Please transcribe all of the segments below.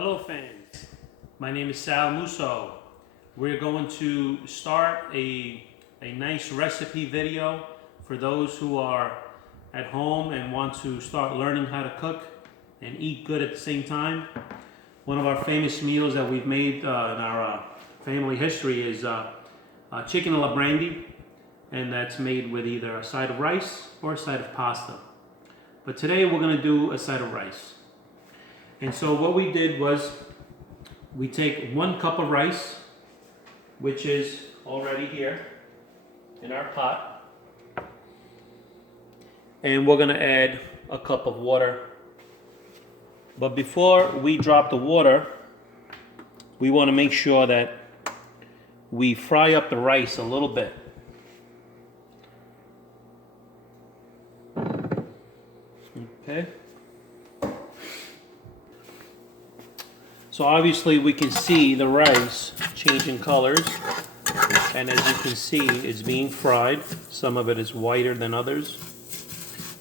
Hello fans, my name is Sal Musso. We're going to start a nice recipe video for those who are at home and want to start learning how to cook and eat good at the same time. One of our famous meals that we've made in our family history is chicken alla brandy, and that's made with either a side of rice or a side of pasta. But today we're going to do a side of rice. And so what we did was we take 1 cup of rice, which is already here in our pot, and we're going to add a cup of water. But before we drop the water, we want to make sure that we fry up the rice a little bit. Okay. So obviously we can see the rice changing colors, and as you can see, it's being fried. Some of it is whiter than others.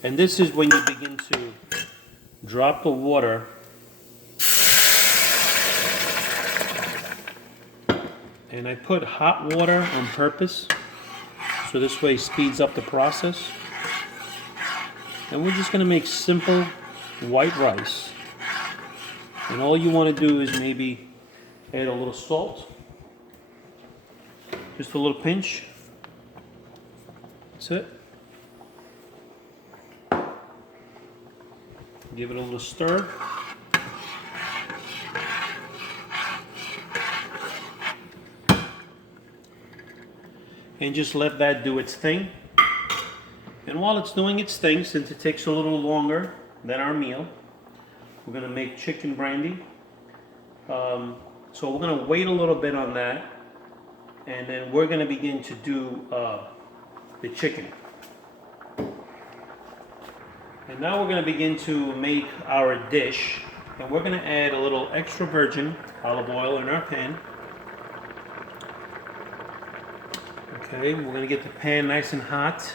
And this is when you begin to drop the water and I put hot water on purpose, so this way it speeds up the process. And we're just going to make simple white rice. And all you want to do is maybe add a little salt, just a little pinch. That's it. Give it a little stir. And just let that do its thing. And while it's doing its thing, since it takes a little longer than our meal, we're going to make chicken brandy. So we're going to wait a little bit on that, and then we're going to begin to do the chicken. And now we're going to begin to make our dish, and we're going to add a little extra virgin olive oil in our pan. Okay, we're going to get the pan nice and hot.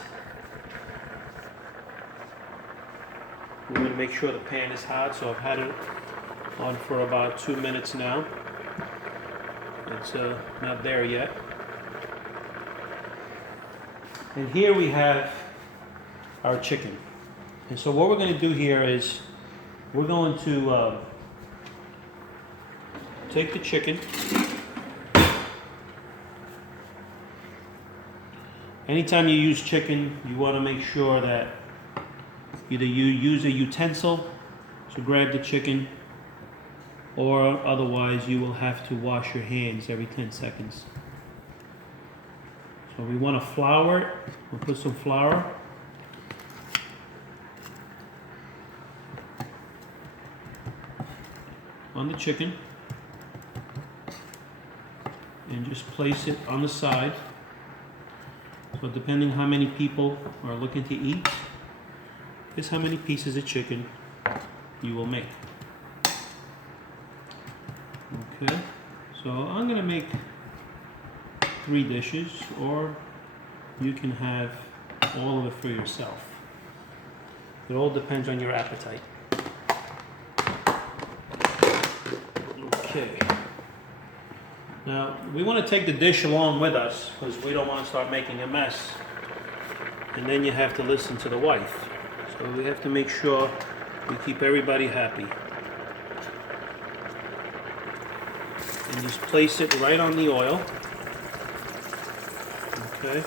We're going to make sure the pan is hot, so I've had it on for about 2 minutes now. It's not there yet. And here we have our chicken. And so what we're going to do here is we're going to take the chicken. Anytime you use chicken, you want to make sure that either you use a utensil to grab the chicken, or otherwise you will have to wash your hands every 10 seconds. So we want to flour it. We'll put some flour. On the chicken. And just place it on the side. So depending how many people are looking to eat, is how many pieces of chicken you will make. Okay, so I'm going to make 3 dishes, or you can have all of it for yourself. It all depends on your appetite. Okay. Now, we want to take the dish along with us because we don't want to start making a mess. And then you have to listen to the wife. So we have to make sure we keep everybody happy. And just place it right on the oil. Okay.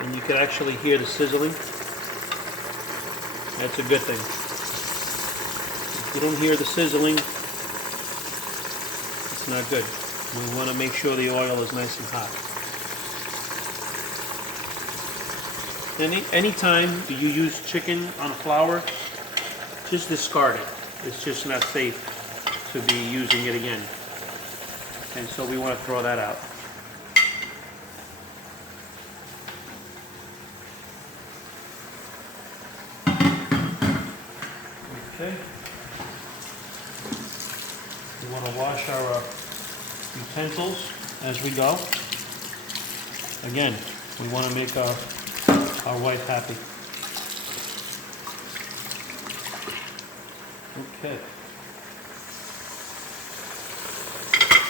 And you can actually hear the sizzling. That's a good thing. If you don't hear the sizzling, it's not good. We want to make sure the oil is nice and hot. Anytime you use chicken on flour, just discard it. It's just not safe to be using it again. And so we want to throw that out. Okay. We want to wash our utensils as we go. Again, we want to make our wife happy. Okay. Okay.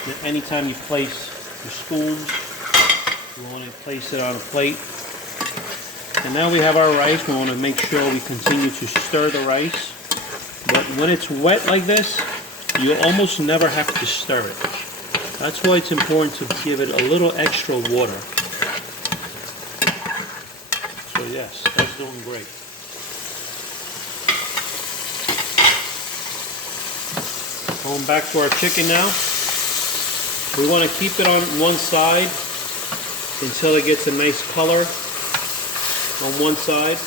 Now, anytime you place your spoons, you want to place it on a plate. And now we have our rice. We want to make sure we continue to stir the rice. But when it's wet like this, you almost never have to stir it. That's why it's important to give it a little extra water. So yes, that's doing great. Going back to our chicken now. We want to keep it on one side until it gets a nice color on one side.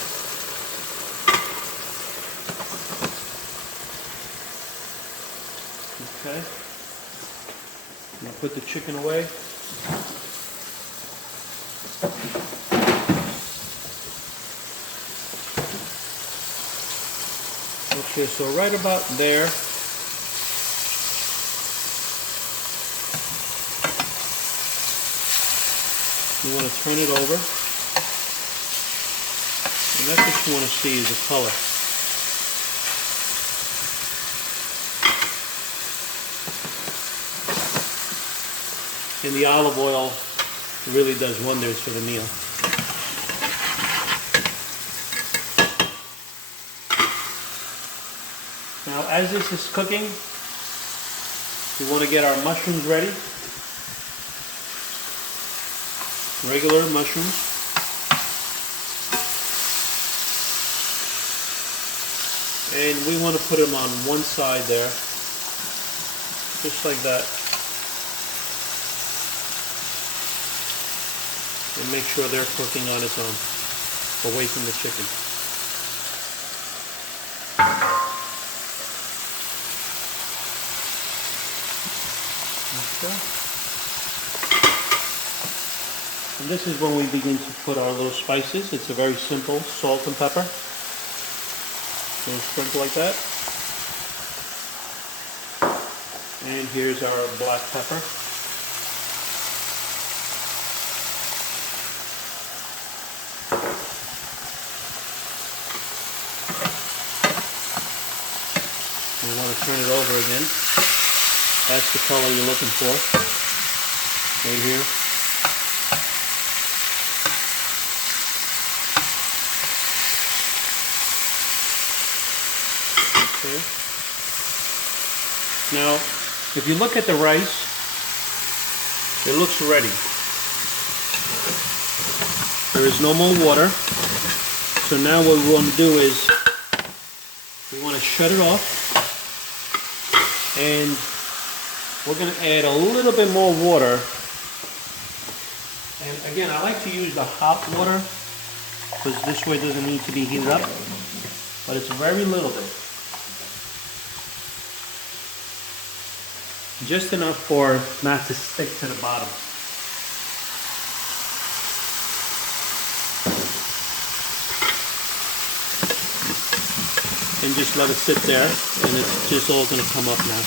Okay. I'm going to put the chicken away. Okay, so right about there. You want to turn it over. And that's what you want to see is the color. And the olive oil really does wonders for the meal. Now, as this is cooking, we want to get our mushrooms ready. Regular mushrooms. And we want to put them on one side there, just like that. And make sure they're cooking on its own, away from the chicken. Okay. And this is when we begin to put our little spices. It's a very simple salt and pepper. Little sprinkle like that. And here's our black pepper. You want to turn it over again. That's the color you're looking for. Right here. Okay. Now, if you look at the rice, it looks ready. There is no more water. So now what we want to do is we want to shut it off, and we're going to add a little bit more water. And again, I like to use the hot water because this way it doesn't need to be heated up, but it's very little bit. Just enough for not to stick to the bottom. And just let it sit there, and it's just all going to come up now.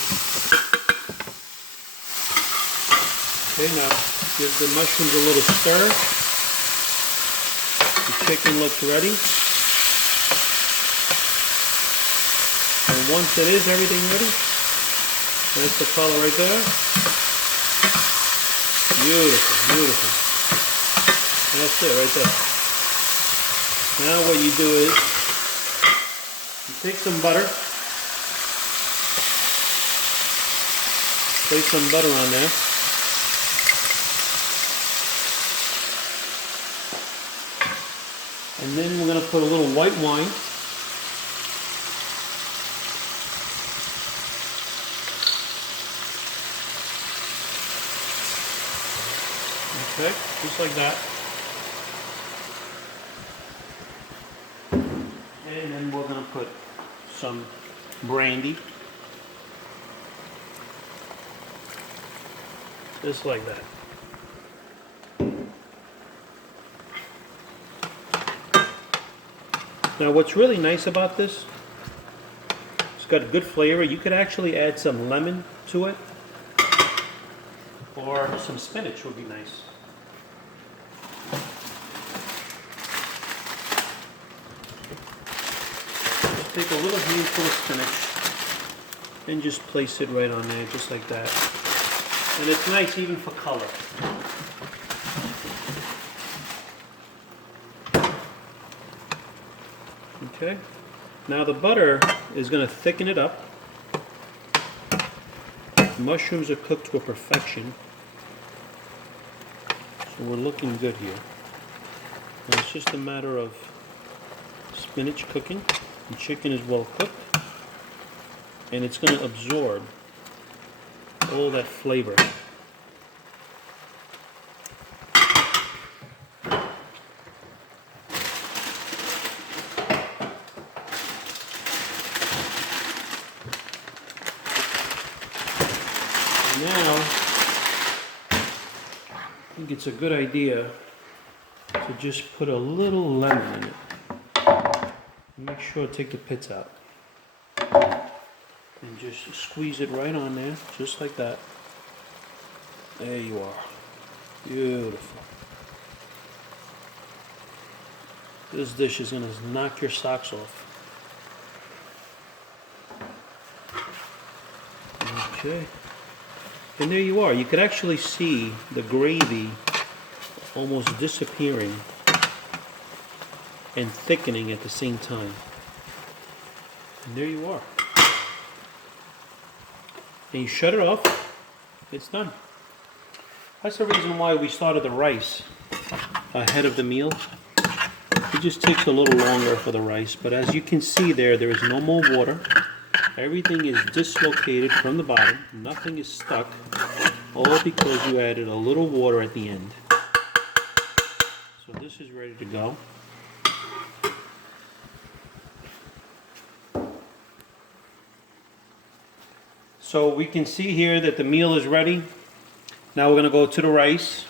Okay, now give the mushrooms a little stir. The chicken looks ready. And once it is everything ready, that's the color right there. Beautiful, beautiful. That's it right there. Now what you do is you take some butter, place some butter on there. And then we're going to put a little white wine. Okay, just like that. And then we're going to put some brandy. Just like that. Now what's really nice about this, it's got a good flavor. You could actually add some lemon to it, or some spinach would be nice. Just take a little handful of spinach. and just place it right on there, just like that. And it's nice even for color. Okay, now the butter is going to thicken it up. The mushrooms are cooked to a perfection, so we're looking good here. And it's just a matter of spinach cooking. The chicken is well cooked, and it's going to absorb all that flavor. Now, I think it's a good idea to just put a little lemon in it. Make sure to take the pits out. And just squeeze it right on there, just like that. There you are. Beautiful. This dish is going to knock your socks off. Okay. And there you are. You could actually see the gravy almost disappearing and thickening at the same time. And there you are. And you shut it off. It's done. That's the reason why we started the rice ahead of the meal. It just takes a little longer for the rice, but as you can see there is no more water. Everything is dislocated from the bottom. Nothing is stuck. All because you added a little water at the end. So this is ready to go. So we can see here that the meal is ready. Now we're going to go to the rice.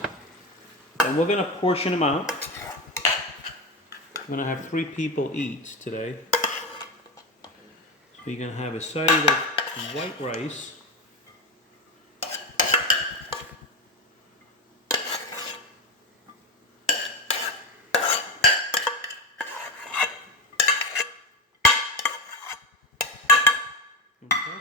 And we're going to portion them out. I'm going to have 3 people eat today. So you're going to have a side of white rice. Okay.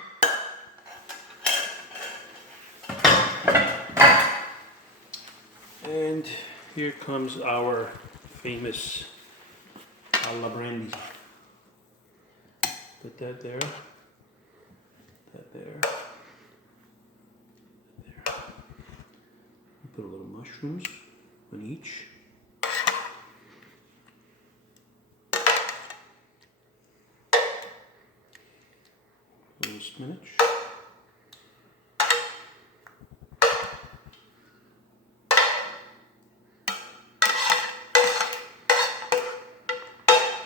And here comes our famous brandy. Put that there, that there, there. Put a little mushrooms on each. A little spinach.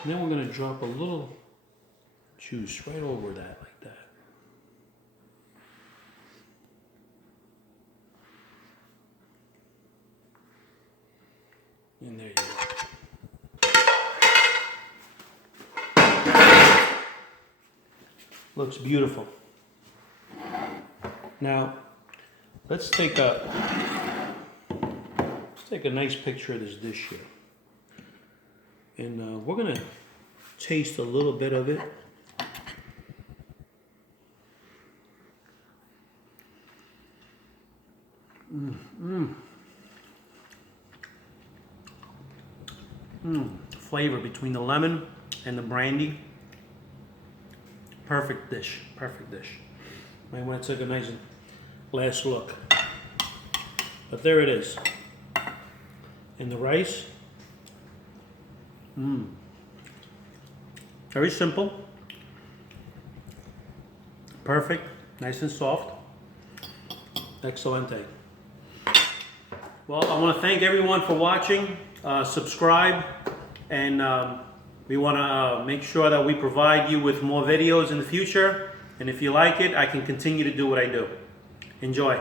And then we're going to drop a little juice right over that, like that. And there you go. Looks beautiful. Now, let's take a nice picture of this dish here. And we're going to taste a little bit of it. Flavor between the lemon and the brandy. Perfect dish, perfect dish. Might want to take a nice last look. But there it is. And the rice. Very simple. Perfect, nice and soft. Excelente. Well, I want to thank everyone for watching. Subscribe, and we want to make sure that we provide you with more videos in the future. And if you like it, I can continue to do what I do. Enjoy.